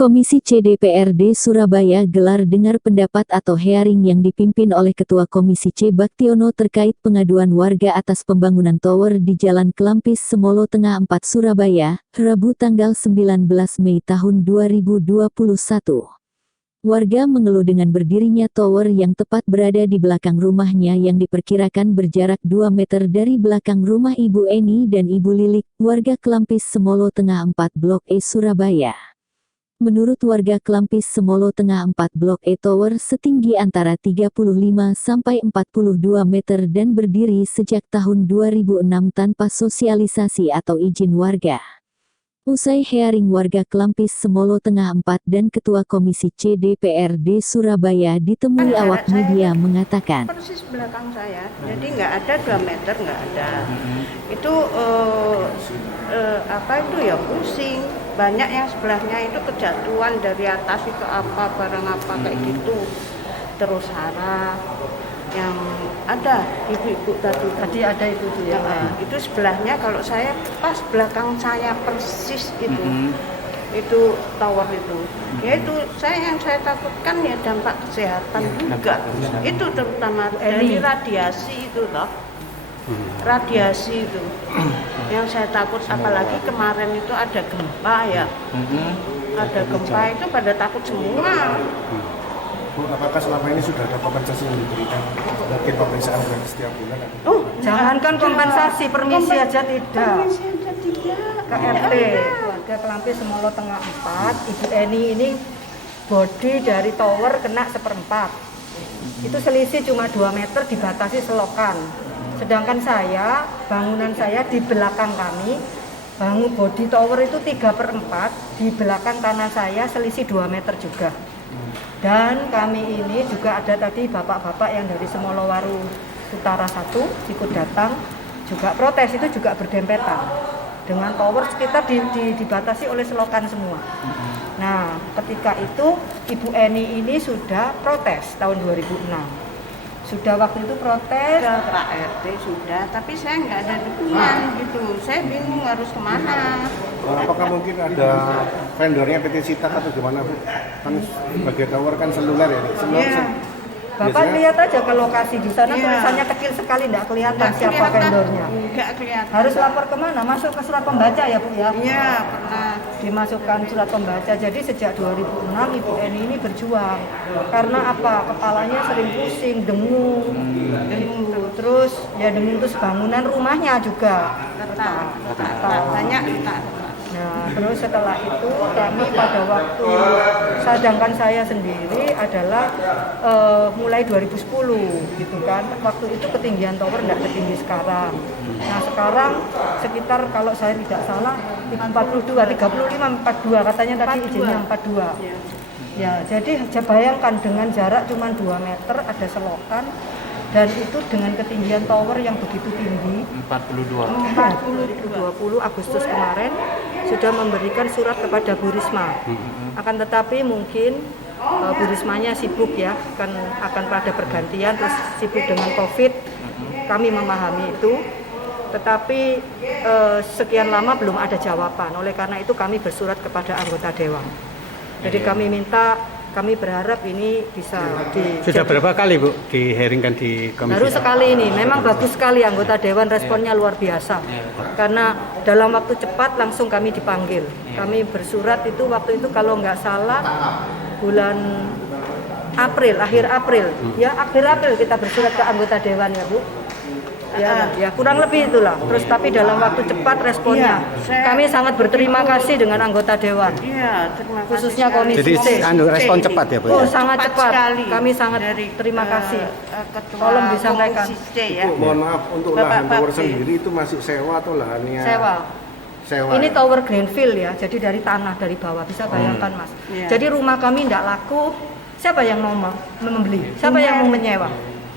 Komisi C DPRD Surabaya gelar dengar pendapat atau hearing yang dipimpin oleh Ketua Komisi C Baktiono terkait pengaduan warga atas pembangunan tower di Jalan Kelampis Semolo Tengah 4 Surabaya, Rabu tanggal 19 Mei tahun 2021. Warga mengeluh dengan berdirinya tower yang tepat berada di belakang rumahnya yang diperkirakan berjarak 2 meter dari belakang rumah Ibu Eni dan Ibu Lilik, warga Kelampis Semolo Tengah 4 Blok E Surabaya. Menurut warga Kelampis Semolo Tengah 4 Blok E tower setinggi antara 35 sampai 42 meter dan berdiri sejak tahun 2006 tanpa sosialisasi atau izin warga. Usai hearing warga Kelampis Semolo Tengah 4 dan Ketua Komisi C DPRD Surabaya ditemui awak media mengatakan. Persis belakang saya, jadi nggak ada 2 meter, nggak ada. Itu pusing. Banyak yang sebelahnya itu kejatuhan dari atas itu barang apa kayak gitu. Terus harap yang ada ibu-ibu tadi ada itu ya. Itu sebelahnya kalau saya pas belakang saya persis itu. Itu tower itu. Yaitu yang saya takutkan ya dampak kesehatan juga. Itu terutama dari radiasi itu toh. Radiasi itu yang saya takut, apalagi kemarin itu ada gempa ya. Ada gempa itu pada takut semua. Bu, apakah selama ini sudah ada kompensasi yang diberikan? Mungkin pemeriksaan setiap bulan? Jangankan kompensasi, permisi aja tidak. Permisi aja tidak. Ke RT, warga Kelampis Semolo Tengah 4, Ibu Eni ini bodi dari tower kena 1/4. Itu selisih cuma 2 meter dibatasi selokan. Sedangkan bangunan saya di belakang kami, bangun bodi tower itu 3/4, di belakang tanah saya selisih 2 meter juga. Dan kami ini juga ada tadi bapak-bapak yang dari Semolowaru Utara 1 ikut datang, juga protes, itu juga berdempetan. Dengan tower sekitar dibatasi oleh selokan semua. Nah, ketika itu Ibu Eni ini sudah protes tahun 2006. Sudah waktu itu protes Ke RT sudah, tapi saya nggak ada dukungan gitu. Saya bingung harus kemana. Apakah mungkin ada vendornya PT Sitak atau gimana Bu? Kan sebagai tower kan seluler ya? Iya. Bapak lihat aja ke lokasi di sana, tulisannya kecil sekali, tidak kelihatan siapa vendornya. Nggak kelihatan. Harus lapor kemana? Masuk ke surat pembaca ya Bu ya? Iya, pernah. Dimasukkan surat pembaca. Jadi sejak 2006 Ibu Eni ini berjuang. Karena apa? Kepalanya sering pusing, dengung. Terus terus bangunan rumahnya juga Retak. Nah, terus setelah itu kami pada waktu, sedangkan saya sendiri adalah mulai 2010 gitu kan. Waktu itu ketinggian tower tidak setinggi sekarang. Nah, sekarang sekitar kalau saya tidak salah 42 katanya tadi izinnya 42. Ya, jadi bayangkan dengan jarak cuma 2 meter ada selokan. Dan itu dengan ketinggian tower yang begitu tinggi 20 Agustus kemarin sudah memberikan surat kepada Bu Risma. Akan tetapi mungkin Bu Rismanya sibuk ya, akan pada pergantian, terus sibuk dengan COVID. Kami memahami itu, tetapi sekian lama belum ada jawaban. Oleh karena itu kami bersurat kepada anggota Dewan. Jadi kami berharap ini bisa Sudah berapa kali Bu diheringkan di komisi? Baru sekali ini, memang bagus sekali anggota Dewan, responnya luar biasa. Karena dalam waktu cepat langsung kami dipanggil. Kami bersurat itu waktu itu kalau nggak salah bulan April, akhir April. Ya, akhir April kita bersurat ke anggota Dewan ya Bu. Ya kurang lebih itulah. Terus tapi dalam waktu cepat responnya. Kami sangat berterima kasih dengan anggota Dewan. Iya, terima kasih. Khususnya Komisi Jadi C. respon cepat ya Bu? Oh, sangat cepat. Sekali. Kami sangat terima kasih. Tolong disampaikan. Bu, mohon maaf, untuk lahan tower sendiri itu masih sewa atau lahannya? Sewa. Ini tower greenfield ya, jadi dari tanah, dari bawah, bisa bayangkan Mas. Jadi rumah kami tidak laku, siapa yang mau membeli? Siapa yang mau menyewa?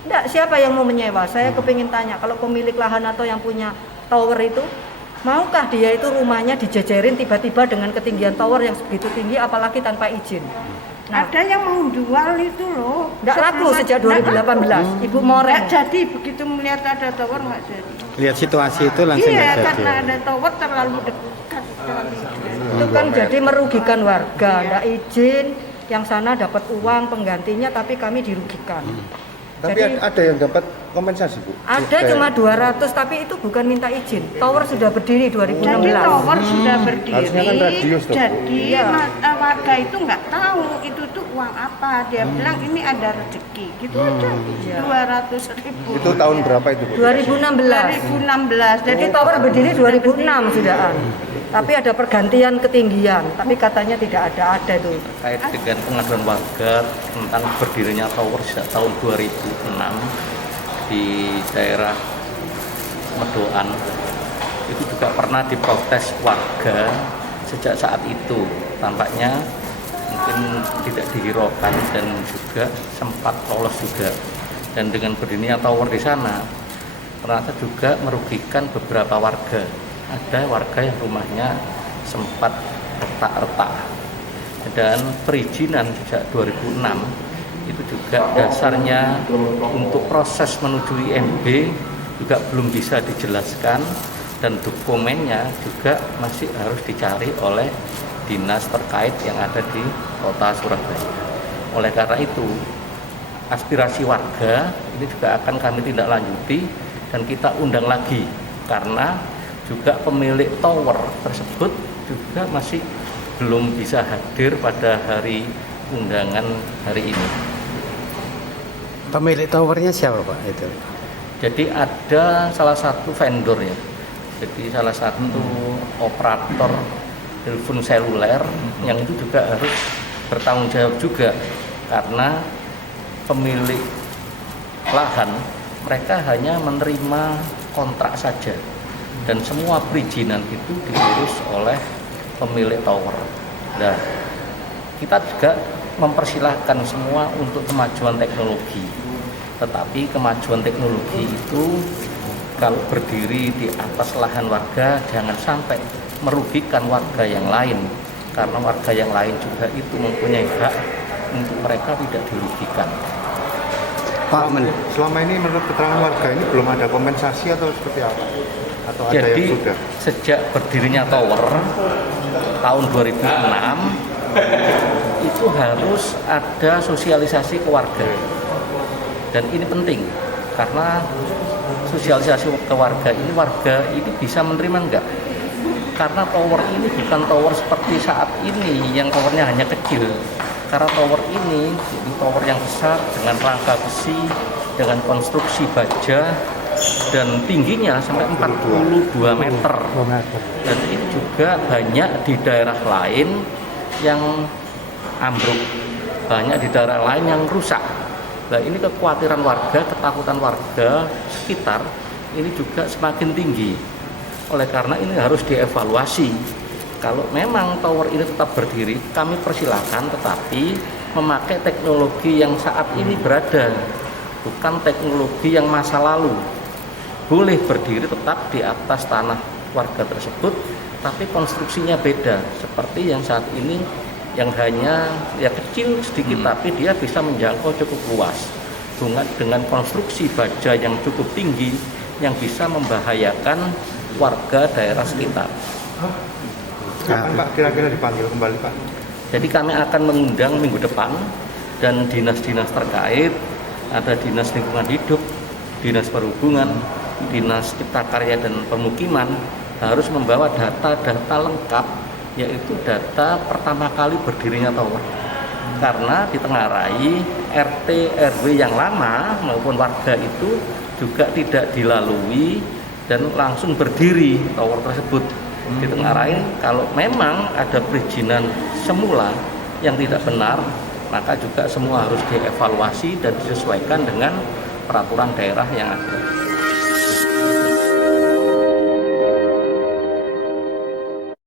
Enggak, siapa yang mau menyewa? Saya kepingin tanya, kalau pemilik lahan atau yang punya tower itu, maukah dia itu rumahnya dijejerin tiba-tiba dengan ketinggian tower yang segitu tinggi, apalagi tanpa izin? Nah, ada yang mau jual itu loh. Enggak laku sejak 2018, Ibu Moreng. Nggak jadi, begitu melihat ada tower nggak jadi. lihat situasi itu langsung Iya, nggak jadi. karena ada tower terlalu dekat sekali. Itu kan jadi merugikan warga, nggak izin, yang sana dapat uang penggantinya tapi kami dirugikan. Tapi Jadi ada yang dapat kompensasi, Bu? ada Kayak- cuma 200 tapi itu bukan minta izin. Tower sudah berdiri Jadi 2016. tower sudah berdiri, Harusnya kan radius dong, Bu. jadi Iya. warga itu nggak tahu itu tuh uang apa. Dia bilang ini ada rezeki, gitu aja. Iya. 200.000. Itu tahun berapa itu, Bu? 2016. 2016. Jadi tower berdiri 2006 sudahan. Tapi ada pergantian ketinggian, tapi katanya tidak ada itu. Terkait dengan pengaduan warga tentang berdirinya tower sejak tahun 2006 di daerah Medoan, itu juga pernah diprotes warga sejak saat itu. Tampaknya mungkin tidak dihiraukan dan juga sempat lolos juga. Dan dengan berdirinya tower di sana ternyata juga merugikan beberapa warga. Ada warga yang rumahnya sempat retak-retak, dan perizinan sejak 2006 itu juga dasarnya untuk proses menuju IMB juga belum bisa dijelaskan, dan dokumennya juga masih harus dicari oleh dinas terkait yang ada di kota Surabaya. Oleh karena itu aspirasi warga ini juga akan kami tindak lanjuti dan kita undang lagi, karena juga pemilik tower tersebut juga masih belum bisa hadir pada hari undangan hari ini. Pemilik towernya siapa Pak itu? Jadi ada salah satu vendor ya, jadi salah satu operator telepon seluler yang itu juga harus bertanggung jawab juga, karena pemilik lahan mereka hanya menerima kontrak saja, dan semua perizinan itu diurus oleh pemilik tower. Nah, kita juga mempersilahkan semua untuk kemajuan teknologi, tetapi kemajuan teknologi itu kalau berdiri di atas lahan warga jangan sampai merugikan warga yang lain, karena warga yang lain juga itu mempunyai hak untuk mereka tidak dirugikan. Pak Selama ini menurut keterangan warga ini belum ada kompensasi atau seperti apa? Atau ada Jadi yang sudah? sejak berdirinya tower tahun 2006 itu harus ada sosialisasi ke warga, dan ini penting karena sosialisasi ke warga ini bisa menerima enggak, karena tower ini bukan tower seperti saat ini yang towernya hanya kecil. Karena tower ini tower yang besar dengan rangka besi, dengan konstruksi baja, dan tingginya sampai 42 meter. Dan ini juga banyak di daerah lain yang ambruk, banyak di daerah lain yang rusak. Nah, ini kekhawatiran warga, ketakutan warga sekitar ini juga semakin tinggi. Oleh karena ini harus dievaluasi. Kalau memang tower ini tetap berdiri, kami persilahkan, tetapi memakai teknologi yang saat ini berada, bukan teknologi yang masa lalu. Boleh berdiri tetap di atas tanah warga tersebut, tapi konstruksinya beda, seperti yang saat ini yang hanya ya kecil sedikit, tapi dia bisa menjangkau cukup luas, dengan konstruksi baja yang cukup tinggi yang bisa membahayakan warga daerah sekitar. Kapan Pak kira-kira dipanggil kembali Pak? Jadi kami akan mengundang minggu depan, dan dinas-dinas terkait, ada dinas lingkungan hidup, dinas perhubungan, dinas cipta karya dan pemukiman, harus membawa data-data lengkap, yaitu data pertama kali berdirinya tower. Karena ditengarai RT RW yang lama maupun warga itu juga tidak dilalui dan langsung berdiri tower tersebut. Ditengarai kalau memang ada perizinan semula yang tidak benar, maka juga semua harus dievaluasi dan disesuaikan dengan peraturan daerah yang ada.